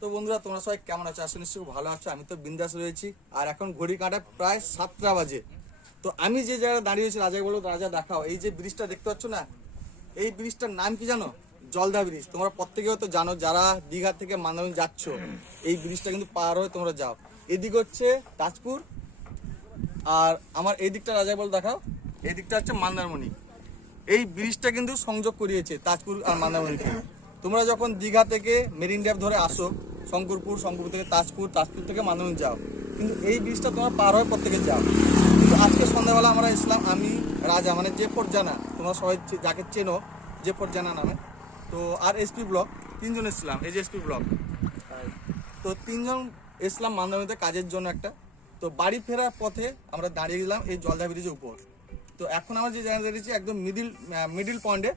তো বন্ধুরা তোমরা সবাই কেমন আছো? আসলে নিশ্চয়ই ভালো আছো। আমি তো বিন্দাস রয়েছি আর এখন ঘড়ি কাঁটা প্রায় 7টা বাজে। তো আমি যে জায়গায় দাঁড়িয়ে আছি, রাজা বলো, রাজা দেখাও, এই যে ব্রিজটা দেখতে পাচ্ছ না, এই ব্রিজটার নাম কি জানো? জলদা ব্রিজ। তোমরা প্রত্যেকে হয়তো জানো, যারা দীঘা থেকে মন্দারমণি যাচ্ছ এই ব্রিজটা কিন্তু পার হয়ে তোমরা যাও। এদিক হচ্ছে তাজপুর আর আমার এই দিকটা রাজা বল দেখাও, এই দিকটা হচ্ছে মন্দারমণি। এই ব্রিজটা কিন্তু সংযোগ করিয়েছে তাজপুর আর মন্দারমণিকে। তোমরা যখন দীঘা থেকে মেরিন ড্রাইভ ধরে আসো শঙ্করপুর, শঙ্করপুর থেকে তাজপুর, তাজপুর থেকে মন্দারমণি যাও, কিন্তু এই ব্রিজটা তোমরা পার হয়ে প্রত্যেকে যাও। কিন্তু আজকে সন্ধ্যাবেলা আমরা ইসলাম, আমি রাজা মানে যে জানা, তোমরা সবাই যাকে চেনো যে জানা নামে, তো আর এসপি ব্লক, তিনজন এসছিলাম। এই যে এসপি ব্লক, তো তিনজন এসলাম মন্দারমণিতে কাজের জন্য একটা। তো বাড়ি ফেরার পথে আমরা দাঁড়িয়ে গেলাম এই জলদা ব্রিজের উপর। তো এখন আমরা যে জায়গায় দাঁড়িয়েছি একদম মিডিল পয়েন্টে,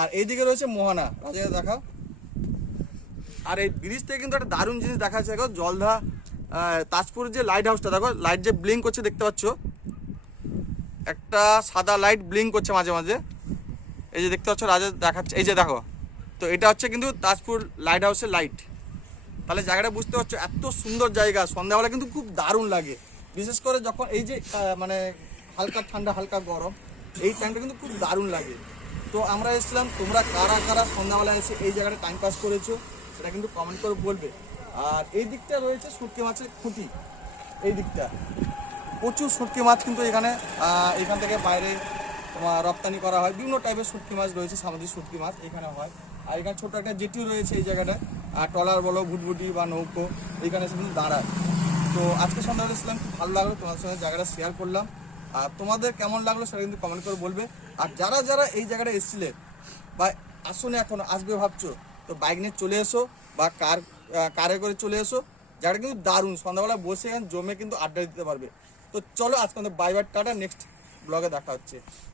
আর এইদিকে রয়েছে মোহনা। রাজা দেখাও। আর এই ব্রিজ থেকে কিন্তু একটা দারুণ জিনিস দেখা যাচ্ছে, দেখো জলদা তাজপুর যে লাইট হাউসটা, দেখো লাইট যে ব্লিঙ্ক করছে দেখতে পাচ্ছ, একটা সাদা লাইট ব্লিঙ্ক করছে মাঝে মাঝে, এই যে দেখতে পাচ্ছ রাজা দেখাচ্ছে, এই যে দেখো। তো এটা হচ্ছে কিন্তু তাজপুর লাইট হাউসের লাইট। তাহলে জায়গাটা বুঝতে পারছো, এত সুন্দর জায়গা, সন্ধ্যাবেলা কিন্তু খুব দারুণ লাগে। বিশেষ করে যখন এই যে মানে হালকা ঠান্ডা হালকা গরম, এই টাইমটা কিন্তু খুব দারুণ লাগে। তো আমরা এসেছিলাম, তোমরা কারা কারা সন্ধ্যাবেলা এসে এই জায়গাটা টাইম পাস করেছো সেটা কিন্তু কমেন্ট করে বলবে। আর এই দিকটা রয়েছে শুটকি মাছের খুঁটি, এই দিকটা প্রচুর শুটকি মাছ কিন্তু এখান থেকে বাইরে তোমার রপ্তানি করা হয়। বিভিন্ন টাইপের শুটকি মাছ রয়েছে, সামুদ্রিক শুটকি মাছ এখানে হয়। আর এখানে ছোটো একটা জেটিও রয়েছে এই জায়গাটায়, আর ট্রলার বলো, ভুটভুটি বা নৌকো এইখানে এসে কিন্তু দাঁড়ায়। তো আজকে সন্ধ্যাবেলা ইসলাম খুব ভালো লাগলো, তোমার সঙ্গে জায়গাটা শেয়ার করলাম। আর তোমাদের কেমন লাগলো সেটা কিন্তু কমেন্ট করে বলবে। আর যারা যারা এই জায়গাটা এসেছিলে বা আসোনি এখন আসবে ভাবছো, তো বাইক নিয়ে চলে এসো বা কারে করে চলে এসো। জায়গাটা কিন্তু দারুণ, সন্ধ্যাবেলা বসে জমে কিন্তু আড্ডা দিতে পারবে। তো চলো আজকে আমাদের বাই বাই, টাটা, নেক্সট ব্লগে দেখা হচ্ছে।